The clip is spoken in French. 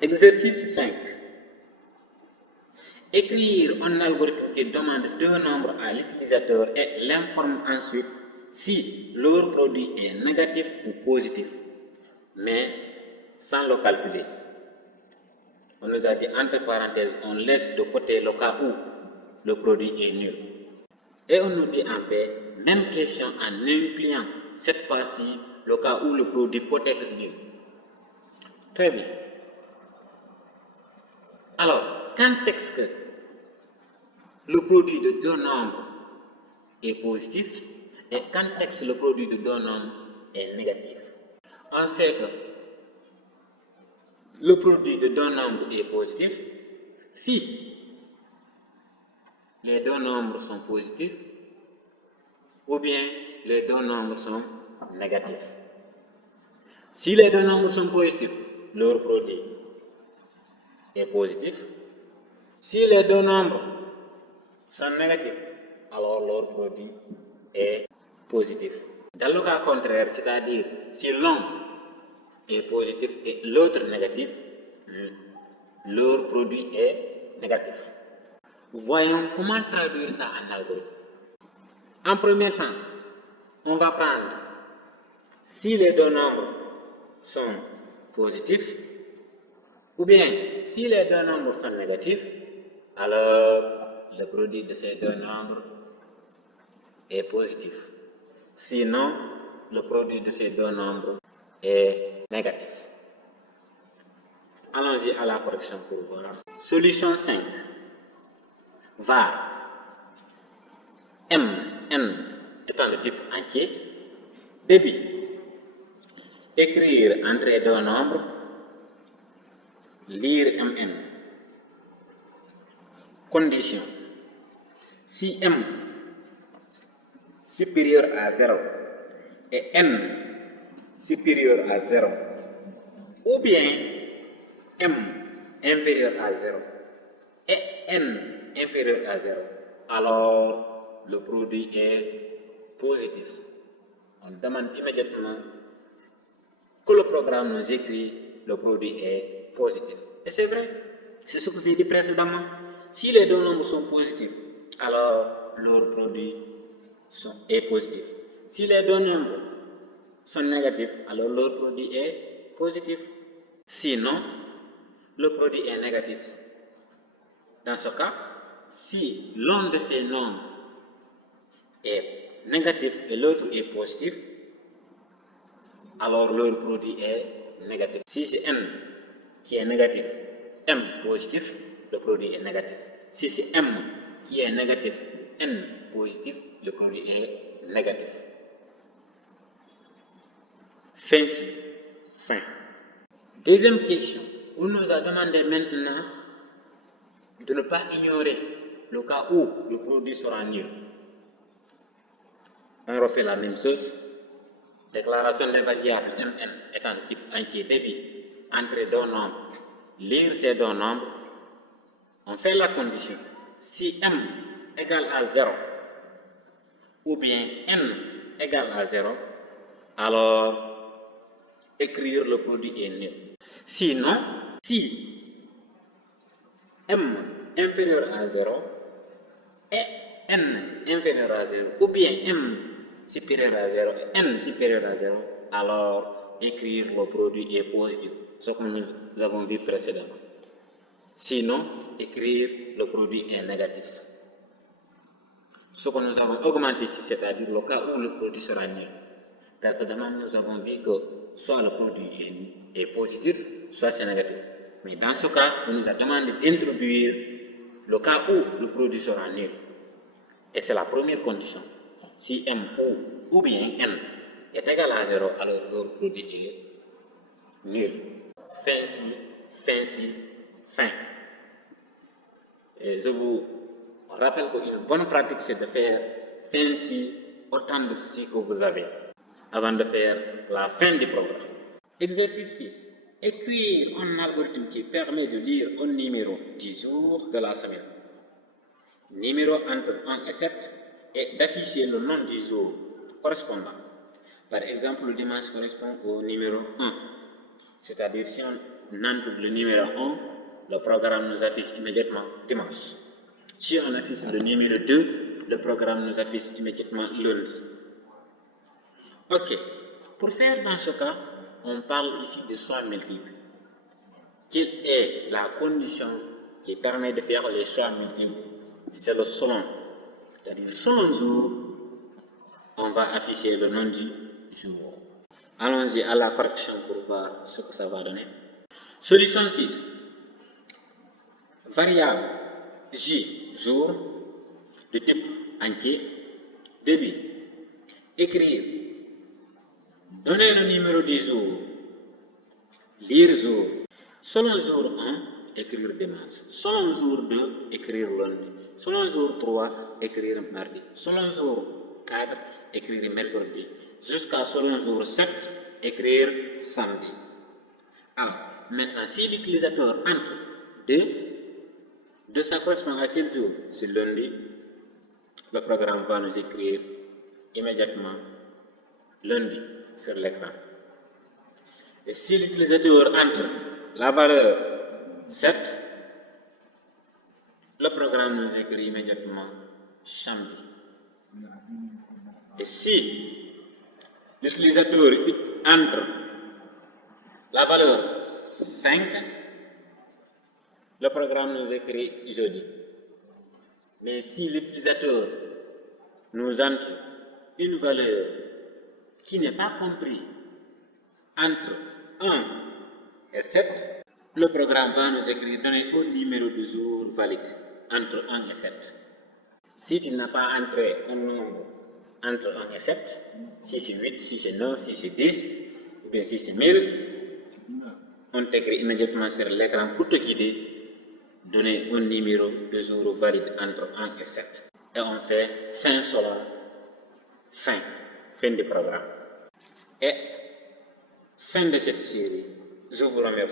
Exercice 5. Écrire un algorithme qui demande deux nombres à l'utilisateur et l'informe ensuite si leur produit est négatif ou positif, mais sans le calculer. On nous a dit entre parenthèses, on laisse de côté le cas où le produit est nul. Et on nous dit en B, même question en incluant cette fois-ci le cas où le produit peut être nul. Très bien. Alors, quand est-ce que le produit de deux nombres est positif et quand est-ce que le produit de deux nombres est négatif? On sait que le produit de deux nombres est positif si les deux nombres sont positifs ou bien les deux nombres sont négatifs. Si les deux nombres sont positifs, leur produit est positif. Si les deux nombres sont négatifs, alors leur produit est positif. Dans le cas contraire, c'est-à-dire si l'un est positif et l'autre négatif, leur produit est négatif. Voyons comment traduire ça en algorithme. En premier temps, on va prendre si les deux nombres sont positifs ou bien si les deux nombres sont négatifs, alors le produit de ces deux nombres est positif. Sinon, le produit de ces deux nombres est négatif. Allons-y à la correction pour voir. Solution 5. var n étant de type entier, débit, écrire entre deux nombres, lire mn. Condition, si m supérieur à 0 et n supérieur à 0, ou bien m inférieur à 0 et n inférieur à 0, alors le produit est positif. On demande immédiatement que le programme nous écrit le produit est positif. Et c'est vrai, c'est ce que j'ai dit précédemment. Si les deux nombres sont positifs, alors leur produit est positif. Si les deux nombres sont négatifs, alors leur produit est positif. Sinon, le produit est négatif. Dans ce cas, si l'un de ces nombres est négatif et l'autre est positif, alors leur produit est négatif. Si c'est n qui est négatif, m positif, le produit est négatif. Si c'est m qui est négatif, n positif, le produit est négatif. Fin. Deuxième question. On nous a demandé maintenant de ne pas ignorer le cas où le produit sera nul. On refait la même chose. Déclaration des variables mn étant de type entier débit entre deux nombres. Lire ces deux nombres. On fait la condition. Si m égale à 0 ou bien n égale à 0, alors écrire le produit est nul. Sinon, si m inférieur à 0 et n inférieur à 0, ou bien m supérieur à 0 et n supérieur à 0, alors écrire le produit est positif, ce que nous avons vu précédemment. Sinon, écrire le produit est négatif. Ce que nous avons augmenté ici, c'est-à-dire le cas où le produit sera nul. Précédemment, nous avons vu que soit le produit est positif, soit c'est négatif. Mais dans ce cas, on nous a demandé d'introduire le cas où le produit sera nul. Et c'est la première condition. Si m ou bien n est égal à 0, alors le produit est nul. Fin. Et je vous rappelle qu'une bonne pratique, c'est de faire fin si autant de si que vous avez avant de faire la fin du programme. Exercice 6. Écrire un algorithme qui permet de lire un numéro du jour de la semaine. Numéro entre 1 et 7 et d'afficher le nom du jour correspondant. Par exemple, le dimanche correspond au numéro 1. C'est-à-dire si on entre le numéro 1, le programme nous affiche immédiatement dimanche. Si on affiche le numéro 2, le programme nous affiche immédiatement lundi. Ok, pour faire dans ce cas, on parle ici de choix multiples. Quelle est la condition qui permet de faire les choix multiples? C'est le selon. C'est-à-dire selon jour, on va afficher le nom du jour. Allons-y à la correction pour voir ce que ça va donner. Solution 6. Variable J, jour, de type entier. Début. Écrire. Donner le numéro du jour. Lire jour. Selon jour 1, écrire dimanche. Selon jour 2, écrire lundi. Selon jour 3, écrire mardi. Selon jour 4, écrire mercredi. Jusqu'à selon jour 7, écrire samedi. Alors, maintenant, si l'utilisateur entre 2, ça correspond à quel jour? C'est lundi. Le programme va nous écrire immédiatement lundi sur l'écran. Et si l'utilisateur entre la valeur 7, le programme nous écrit immédiatement samedi. Et si l'utilisateur entre la valeur 5, le programme nous écrit jeudi. Mais si l'utilisateur nous entre une valeur qui n'est pas comprise entre 1 et 7, le programme va nous écrire donner un numéro de jour valide entre 1 et 7. Si tu n'as pas entré un nombre entre 1 et 7, si c'est 8, si c'est 9, si c'est 10, ou bien si c'est 1000, on t'écrit immédiatement sur l'écran pour te guider, donner un numéro de jour valide entre 1 et 7. Et on fait fin selon fin du programme. Et fin de cette série. Je vous remercie.